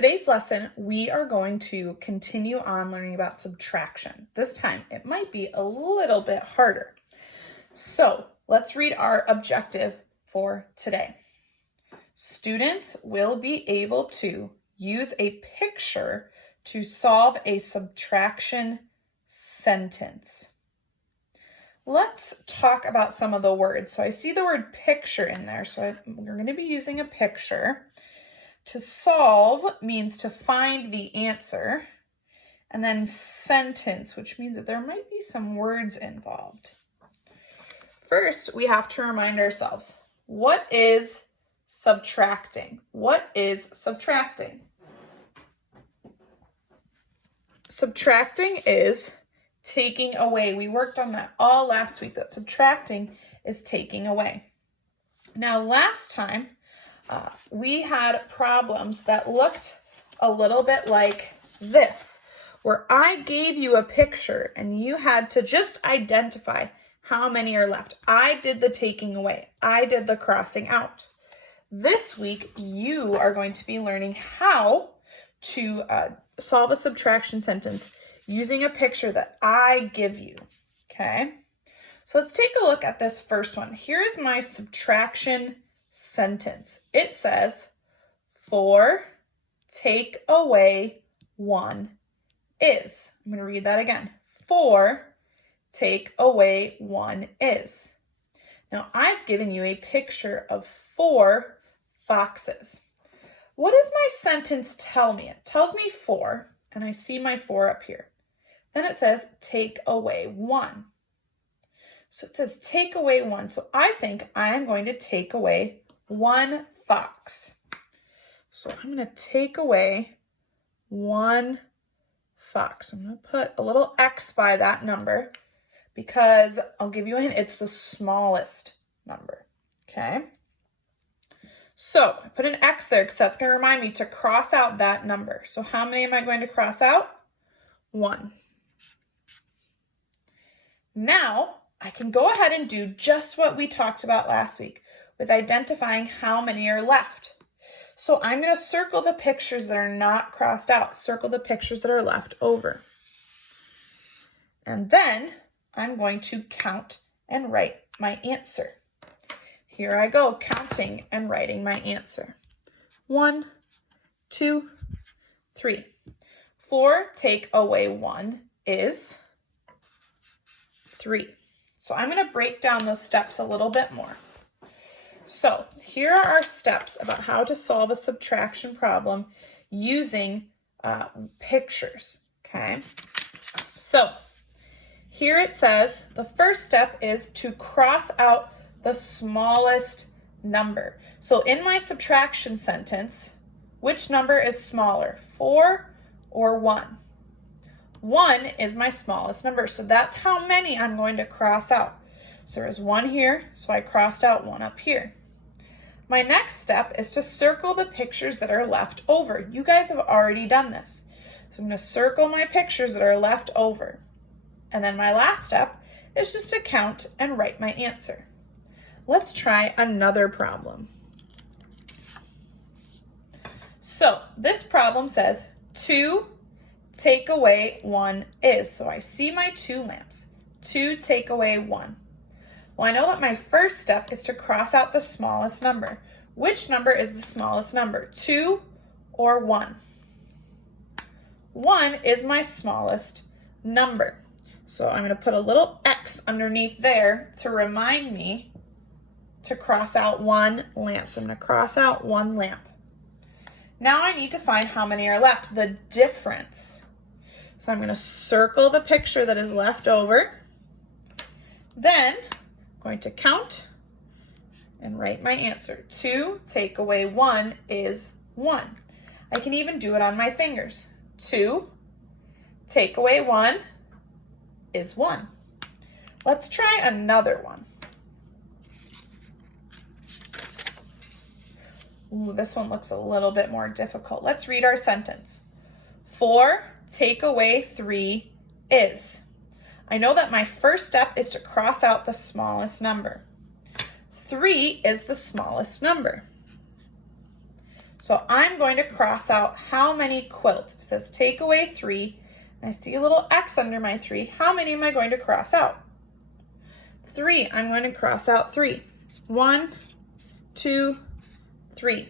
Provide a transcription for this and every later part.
today's lesson, we are going to continue on learning about subtraction. This time, it might be a little bit harder. So let's read our objective for today. Students will be able to use a picture to solve a subtraction sentence. Let's talk about some of the words. So I see the word picture in there, so we're going to be using a picture. To solve means to find the answer, and then sentence, which means that there might be some words involved. First, we have to remind ourselves, what is subtracting? What is subtracting? Subtracting is taking away. We worked on that all last week, that subtracting is taking away. Now, last time, we had problems that looked a little bit like this, where I gave you a picture and you had to just identify how many are left. I did the taking away. I did the crossing out. This week, you are going to be learning how to solve a subtraction sentence using a picture that I give you, okay? So let's take a look at this first one. Here is my subtraction sentence. It says, 4 take away 1 is. I'm going to read that again. 4 take away 1 is. Now, I've given you a picture of 4 foxes. What does my sentence tell me? It tells me 4, and I see my 4 up here. Then it says, take away 1. So it says, take away 1. So I think I am going to take away 1 fox. So I'm going to take away 1 fox. I'm going to put a little X by that number because I'll give you a hint, it's the smallest number, okay? So I put an X there because that's going to remind me to cross out that number. So how many am I going to cross out? 1. Now I can go ahead and do just what we talked about last week with identifying how many are left. So I'm going to circle the pictures that are not crossed out, circle the pictures that are left over. And then I'm going to count and write my answer. Here I go, counting and writing my answer. 1, 2, 3. 4 take away 1 is 3. So I'm going to break down those steps a little bit more. So here are our steps about how to solve a subtraction problem using pictures, okay? So here it says the first step is to cross out the smallest number. So in my subtraction sentence, which number is smaller, 4 or 1? 1 is my smallest number, so that's how many I'm going to cross out. So there's 1 here, so I crossed out 1 up here. My next step is to circle the pictures that are left over. You guys have already done this. So I'm going to circle my pictures that are left over. And then my last step is just to count and write my answer. Let's try another problem. So this problem says 2 take away 1 is. So I see my 2 lamps. 2 take away 1. Well, I know that my first step is to cross out the smallest number. Which number is the smallest number, 2 or 1? 1 is my smallest number. So I'm going to put a little X underneath there to remind me to cross out 1 lamp. So I'm going to cross out 1 lamp. Now I need to find how many are left, the difference. So I'm going to circle the picture that is left over. Then I'm going to count and write my answer. 2 take away 1 is 1. I can even do it on my fingers. 2 take away 1 is 1. Let's try another one. Ooh, this one looks a little bit more difficult. Let's read our sentence. 4 take away 3 is. I know that my first step is to cross out the smallest number. 3 is the smallest number. So I'm going to cross out how many quilts. It says take away 3, and I see a little X under my 3. How many am I going to cross out? 3. I'm going to cross out 3. 1, 2, 3.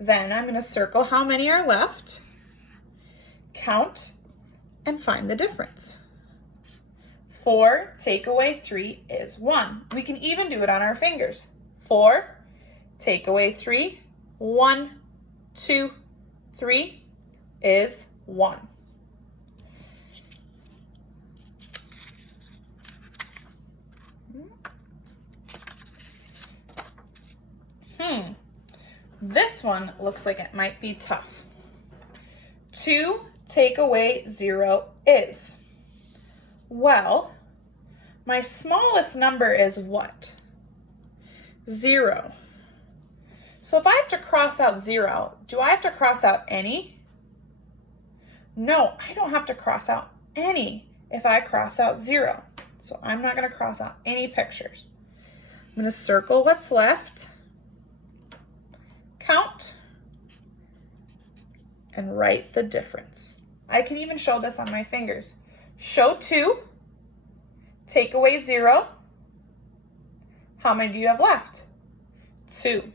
Then I'm going to circle how many are left, count, and find the difference. 4 take away 3 is 1. We can even do it on our fingers. 4 take away 3, 1, 2, 3 is 1. This one looks like it might be tough. 2 take away 0 is. Well, my smallest number is what? 0. So if I have to cross out 0, do I have to cross out any? No, I don't have to cross out any if I cross out 0. So I'm not going to cross out any pictures. I'm going to circle what's left, count, and write the difference. I can even show this on my fingers. Show 2, take away 0. How many do you have left? 2.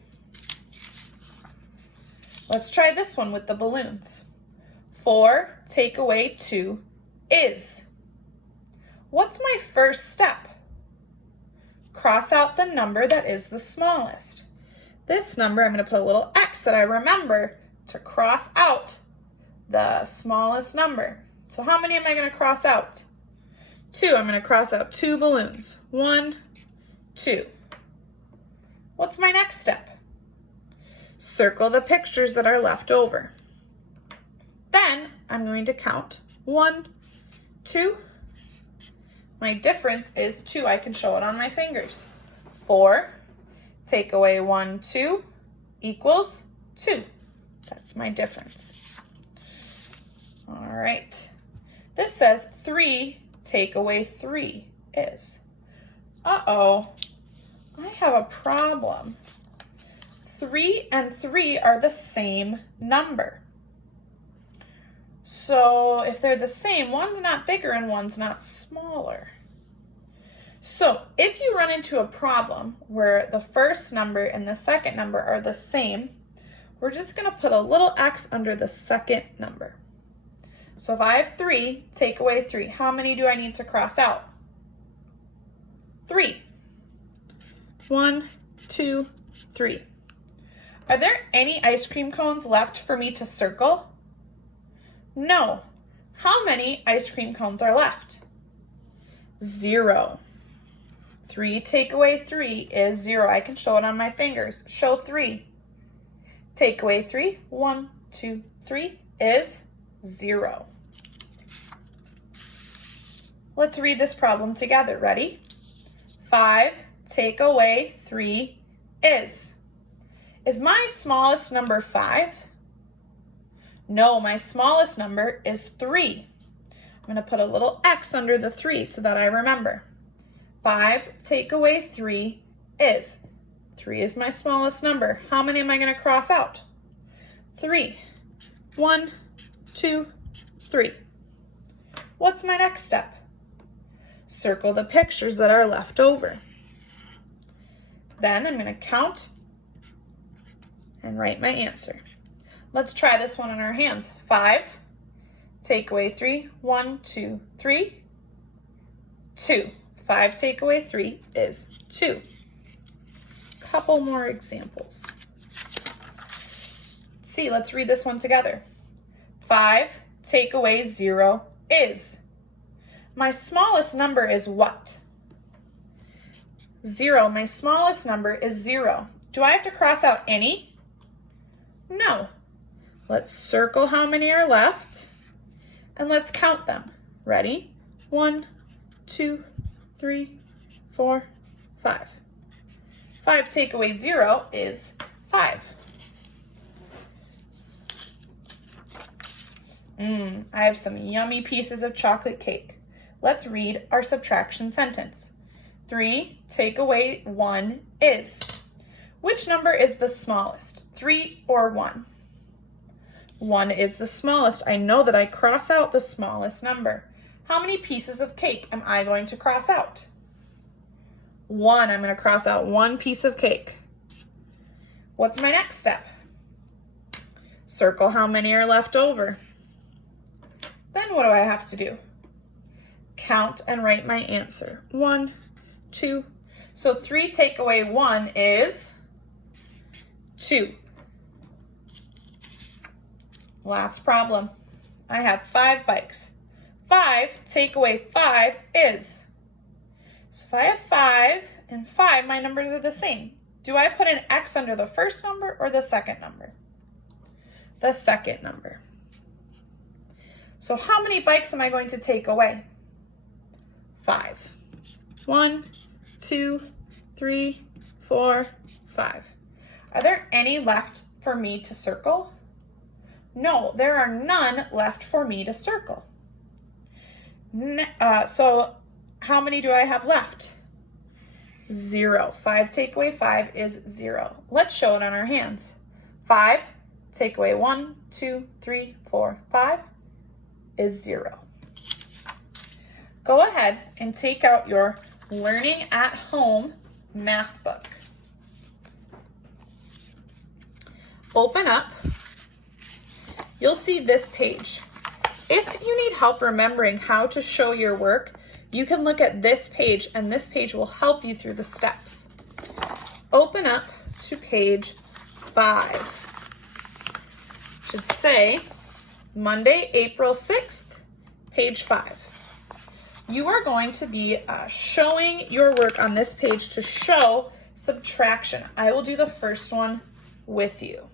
Let's try this one with the balloons. 4 take away 2 is. What's my first step? Cross out the number that is the smallest. This number, I'm going to put a little X that I remember to cross out the smallest number. So how many am I going to cross out? 2. I'm going to cross out 2 balloons. 1, 2. What's my next step? Circle the pictures that are left over. Then I'm going to count 1, 2. My difference is 2. I can show it on my fingers. 4 take away 1, 2 equals 2. That's my difference. All right. This says 3 take away 3 is. Uh-oh, I have a problem. 3 and 3 are the same number. So if they're the same, one's not bigger and one's not smaller. So if you run into a problem where the first number and the second number are the same, we're just going to put a little X under the second number. So if I have 3, take away 3, how many do I need to cross out? 3. 1, 2, 3. Are there any ice cream cones left for me to circle? No. How many ice cream cones are left? 0. 3 take away 3 is 0. I can show it on my fingers. Show 3. Take away 3. 1, 2, 3 is 0. Let's read this problem together. Ready? 5 take away 3 is. Is my smallest number 5? No, my smallest number is 3. I'm going to put a little X under the 3 so that I remember. 5 take away 3 is. 3 is my smallest number. How many am I going to cross out? 3. 1, 2, 3. What's my next step? Circle the pictures that are left over. Then I'm going to count and write my answer. Let's try this one in our hands. 5 take away 3. 1, 2, 3. 2. 5 take away 3 is 2. Couple more examples. See, let's read this one together. 5 take away 0 is. My smallest number is what? 0. My smallest number is 0. Do I have to cross out any? No. Let's circle how many are left, and let's count them. Ready? 1, 2, 3, 4, 5. 5 take away 0 is 5. I have some yummy pieces of chocolate cake. Let's read our subtraction sentence. 3 take away 1 is. Which number is the smallest, 3 or 1? 1 is the smallest. I know that I cross out the smallest number. How many pieces of cake am I going to cross out? 1. I'm going to cross out 1 piece of cake. What's my next step? Circle how many are left over. Then what do I have to do? Count and write my answer. 1, 2. So 3 take away 1 is 2. Last problem. I have 5 bikes. 5 take away 5 is. So if I have 5 and 5, my numbers are the same. Do I put an X under the first number or the second number? The second number. So how many bikes am I going to take away? 5. 1, 2, 3, 4, 5. Are there any left for me to circle? No, there are none left for me to circle. So how many do I have left? 0. 5 take away 5 is 0. Let's show it on our hands. 5 take away 1, 2, 3, 4, 5 is 0. Go ahead and take out your Learning at Home math book. Open up. You'll see this page. If you need help remembering how to show your work, you can look at this page, and this page will help you through the steps. Open up to page 5. Should say Monday, April 6th, page 5. You are going to be showing your work on this page to show subtraction. I will do the first one with you.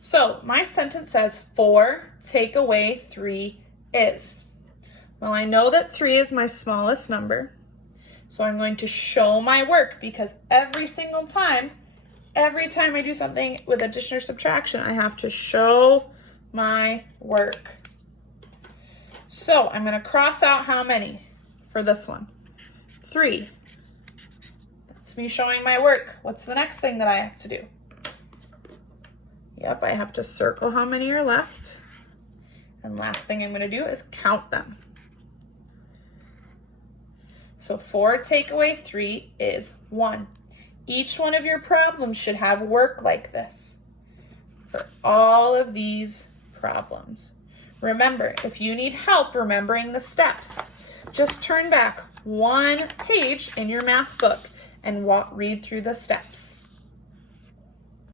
So my sentence says 4 take away 3 is. Well, I know that 3 is my smallest number, so I'm going to show my work, because every time I do something with addition or subtraction, I have to show my work. So I'm going to cross out how many for this one? 3. That's me showing my work. What's the next thing that I have to do? Yep, I have to circle how many are left. And last thing I'm going to do is count them. So 4 take away 3 is 1. Each one of your problems should have work like this for all of these problems. Remember, if you need help remembering the steps, just turn back one page in your math book and read through the steps.